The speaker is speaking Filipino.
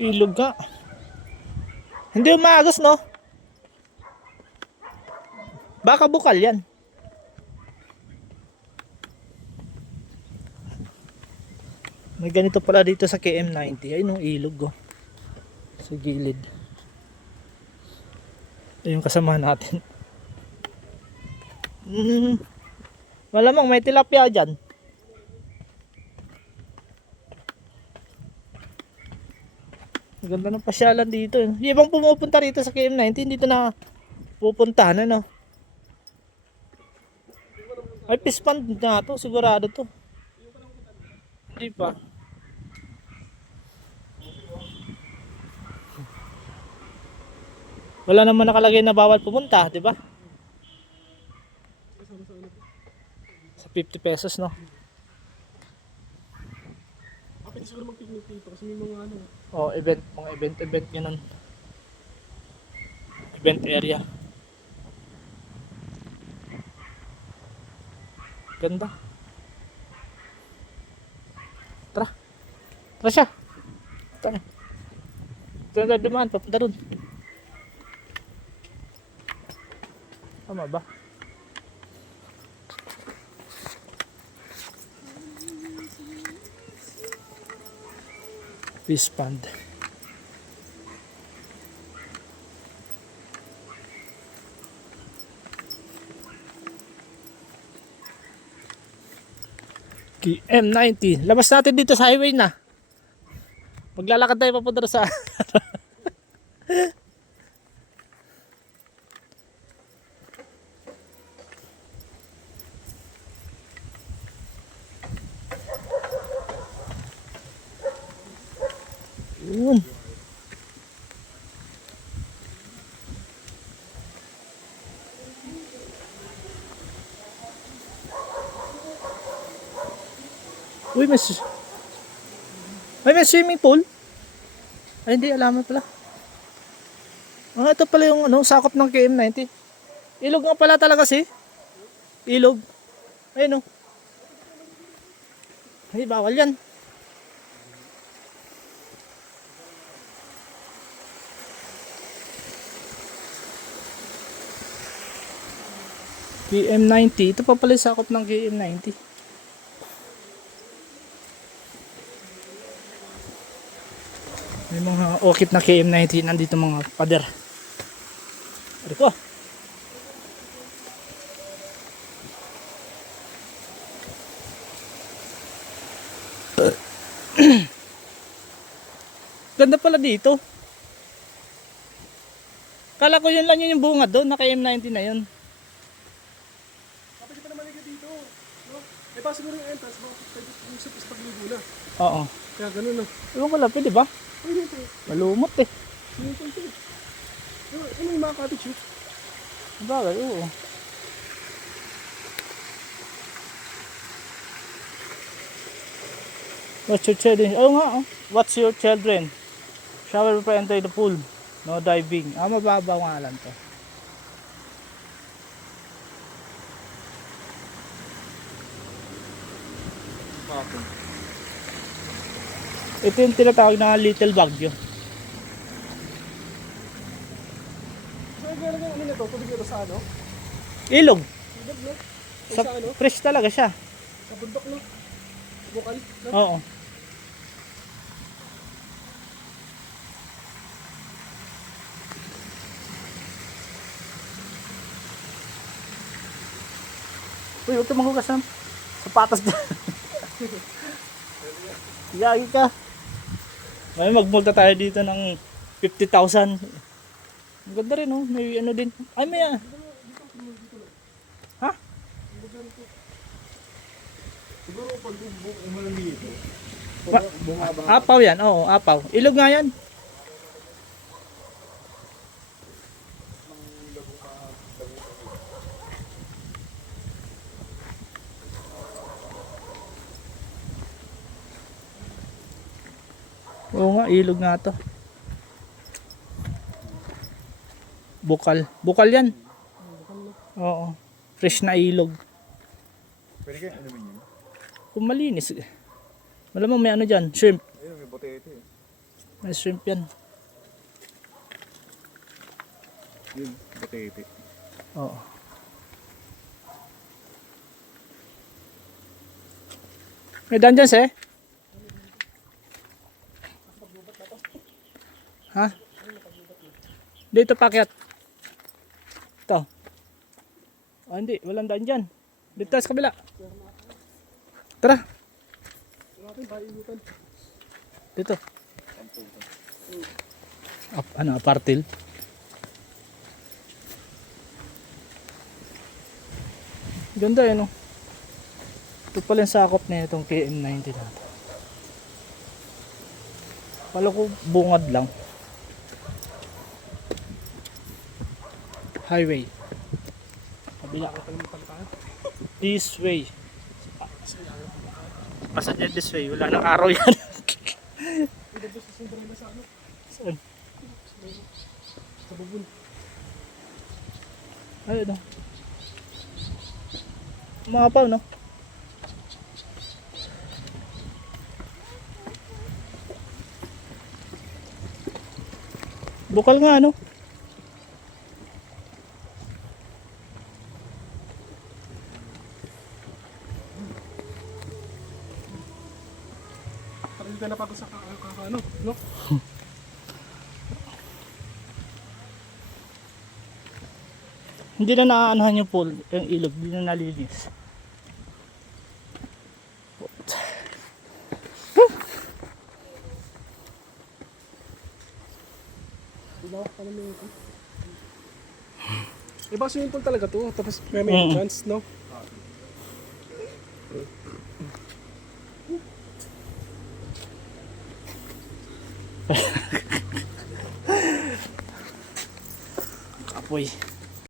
Ilog ka. Hindi umaagos, no? Baka bukal yan. May ganito pala dito sa KM90. Ay, nung ilog, oh. Sa gilid. Ito yung kasama natin. Malamang may tilapia dyan. Ganda ng pasyalan dito. Yung ibang pumupunta rito sa KM90, dito na pupuntahan, ano? Ay, fish pond na to. Sigurado to. Hindi pa. Wala naman nakalagay na bawal pumunta, di ba? Sa 50 pesos, no? Pwede siguro mag-picnic dito kasi may mga ano. Oh, event, mga event ganun. Event area. Ganda. Tara. Tara siya. Tara. Ito na dumaan, papunta dun. Tama ba? Fish pond. KM90. Labas natin dito sa highway na. Maglalakad tayo papunta sa yun. Uy, may swimming pool. Ay, hindi, alaman pala. Ah, ito pala yung ano, sakop ng KM90. Ilog nga pala talaga si. Ilog. Ayun, oh. Ay, bawal yan. KM90. Ito pa pala yung sakop ng KM90. May mga okip na KM90 nandito mga pader. Ano po? Ganda pala dito. Kala ko yun lang yun yung bunga doon, na KM90 na yun. Kapag pa naman dito. No? Eh ba siguro yung entrance mo? Pwede yung sa pagligo na. Oo. Kaya ganun no. Ewan ko lang, pwede ba? Pwede ito. Malumot eh. Ano yung mga cottage yun? Bagay, oo. What's your children? Oo nga, oh. What's your children? Shower before enter the pool. No diving. Ah, mababaw nga lang to. Okay. Ito yung tinatawag na Little Baguio. So, gano'n yung ano nito? Tubig nito sa ano? Ilog. Tubig no? Sa, Sa ano? fresh talaga siya. Sa bundok no? Bukal no? Oo. Uy, huwag ka manghugas ng sapatos dyan. Yagi ka. Ay, magmulta tayo dito ng 50,000. Ang ganda rin, oh. May ano din. Ay, may ha? Siguro pag umulan dito. Bumaba. Apaw yan, oo, apaw. Ilog nga yan. Oo nga, ilog nga to. Bukal. Bukal yan. Oo. Fresh na ilog. Pwede kayo aluminium? Kung malinis. Malamang may ano dyan, shrimp. Ayun, may bote ito eh. May shrimp yan. Yun, batete. Oo. May daan dyan, se? Ha? Dito pakyat. Ito. Oh, hindi. Walang daan dyan. Dito sa kabila. Tara. Natin, pailutan. Dito. Ano, apartil? Ganda eh, no? Ito pala yung sakop na itong KM90 natin. Pala ko bungad lang. Highway. Kabila. This way. Pasan niya this way. Wala nang araw yan. Saan? Sa bubun. Ayun, no? Mga paw, no? Bukal nga, no? Parang hindi na napagod sa ano, no? Hindi na naaanuhan yung pool, yung ilog, hindi na nalinis. Diba? Paano mo yun? Iba swimming pool talaga to. Tapos may Mm. entrance, no? Apoy.